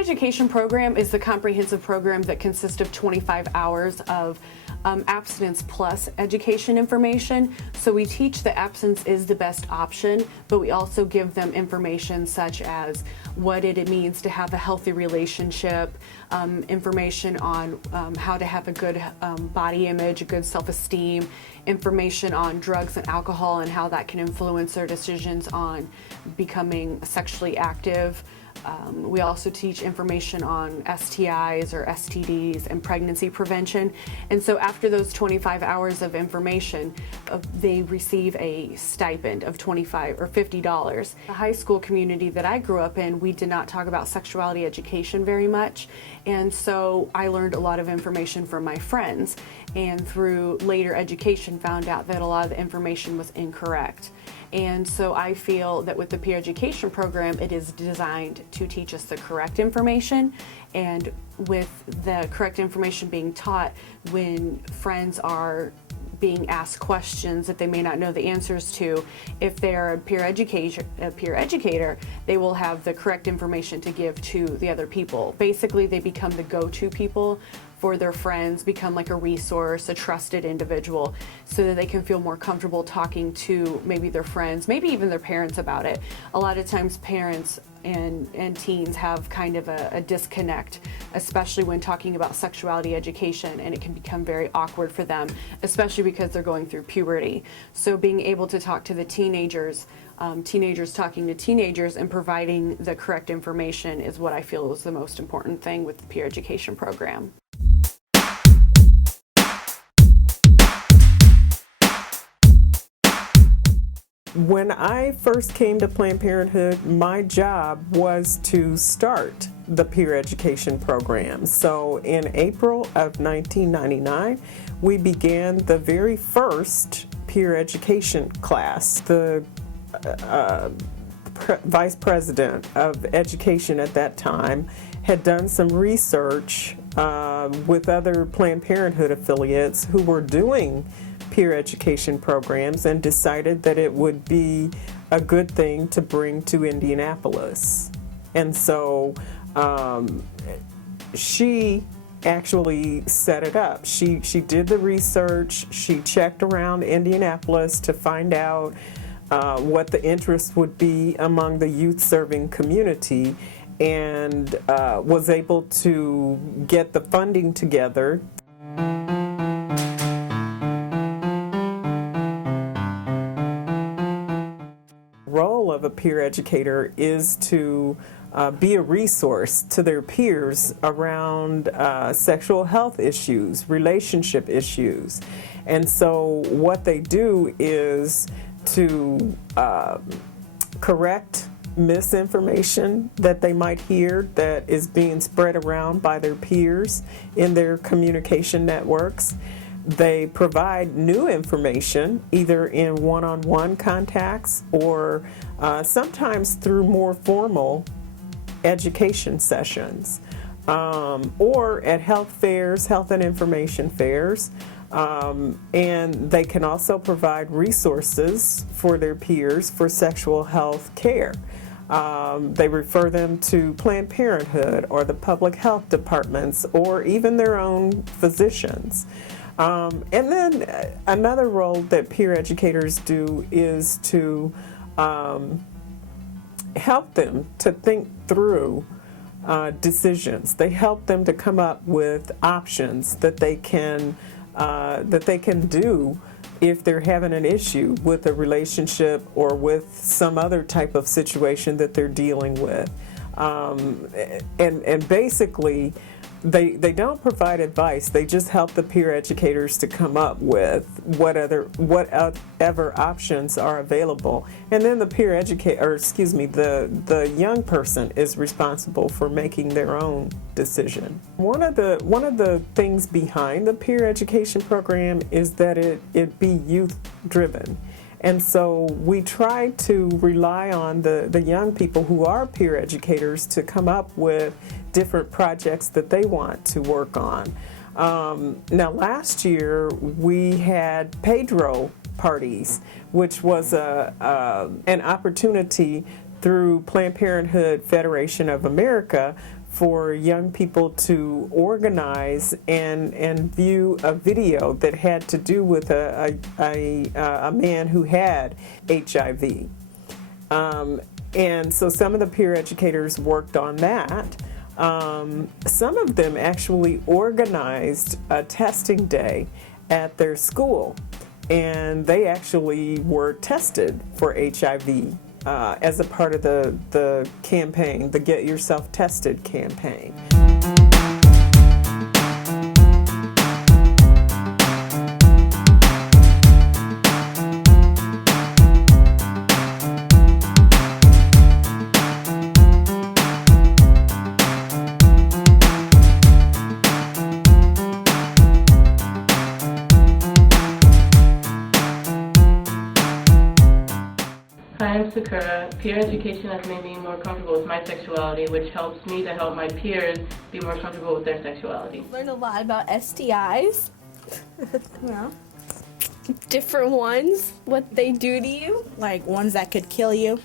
peer education program is the comprehensive program that consists of 25 hours of abstinence plus education information. So we teach that abstinence is the best option, but we also give them information such as what it means to have a healthy relationship, information on how to have a good body image, a good self-esteem, information on drugs and alcohol and how that can influence their decisions on becoming sexually active. We also teach information on STIs or STDs and pregnancy prevention. And so after those 25 hours of information, they receive a stipend of $25 or $50. The high school community that I grew up in, we did not talk about sexuality education very much. And so I learned a lot of information from my friends, and through later education found out that a lot of the information was incorrect. And so I feel that with the peer education program, it is designed to teach us the correct information, and with the correct information being taught, when friends are being asked questions that they may not know the answers to, if they're a peer educator, they will have the correct information to give to the other people. Basically, they become the go-to people for their friends, become like a resource, a trusted individual, so that they can feel more comfortable talking to maybe their friends, maybe even their parents about it. A lot of times parents and teens have kind of a disconnect, especially when talking about sexuality education, and it can become very awkward for them, especially because they're going through puberty. So being able to talk to the teenagers, teenagers talking to teenagers and providing the correct information is what I feel is the most important thing with the peer education program. When I first came to Planned Parenthood, my job was to start the peer education program. So in April of 1999, we began the very first peer education class. The vice president of education at that time had done some research with other Planned Parenthood affiliates who were doing peer education programs, and decided that it would be a good thing to bring to Indianapolis. And so she actually set it up. She did the research, she checked around Indianapolis to find out what the interest would be among the youth serving community, and was able to get the funding together. Role of a peer educator is to be a resource to their peers around sexual health issues, relationship issues. And so what they do is to correct misinformation that they might hear that is being spread around by their peers in their communication networks. They provide new information either in one-on-one contacts or sometimes through more formal education sessions, or at health fairs, health and information fairs. And they can also provide resources for their peers for sexual health care. They refer them to Planned Parenthood or the public health departments or even their own physicians. And then another role that peer educators do is to help them to think through decisions. They help them to come up with options that they can do if they're having an issue with a relationship or with some other type of situation that they're dealing with. And basically, they don't provide advice. They just help the peer educators to come up with whatever options are available. And then the peer educator, the young person is responsible for making their own decision. One of the things behind the peer education program is that it be youth driven. And so we try to rely on the young people who are peer educators to come up with different projects that they want to work on. Now last year we had Pedro parties, which was an opportunity through Planned Parenthood Federation of America for young people to organize and view a video that had to do with a man who had HIV. And so some of the peer educators worked on that. Some of them actually organized a testing day at their school, and they actually were tested for HIV as a part of the campaign, the Get Yourself Tested campaign. Hi, I'm Sakura. Peer education has made me more comfortable with my sexuality, which helps me to help my peers be more comfortable with their sexuality. Learned a lot about STIs. Yeah. Different ones, what they do to you. Like ones that could kill you.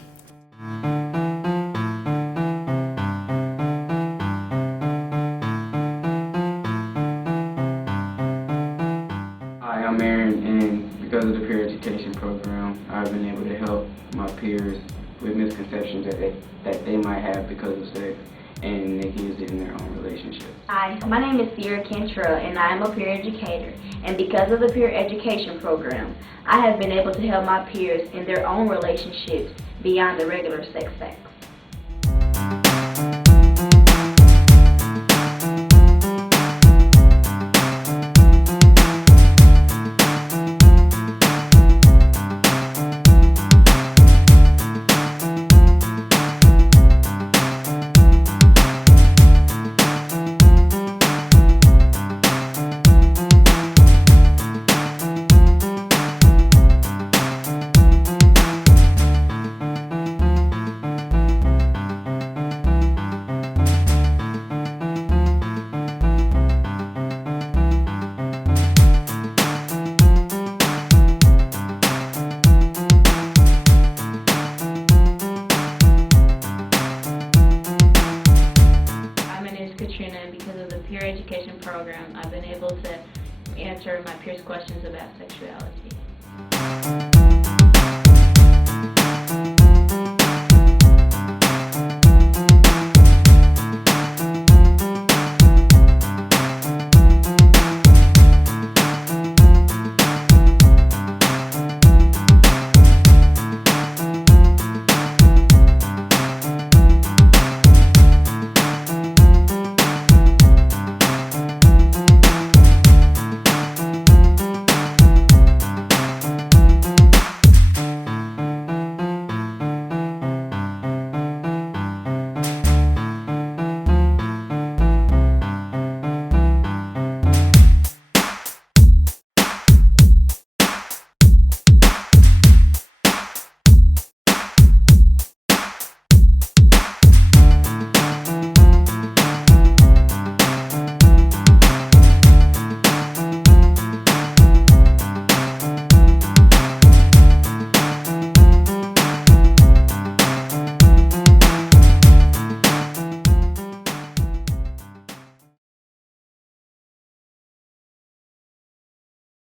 Hi, I'm Aaron, and because of the peer education program, I've been able to help my peers with misconceptions that they might have because of sex, and they can use it in their own relationships. Hi, my name is Sierra Kentra, and I am a peer educator. And because of the peer education program, I have been able to help my peers in their own relationships beyond the regular sex acts. Katrina, and because of the peer education program, I've been able to answer my peers' questions about sexuality.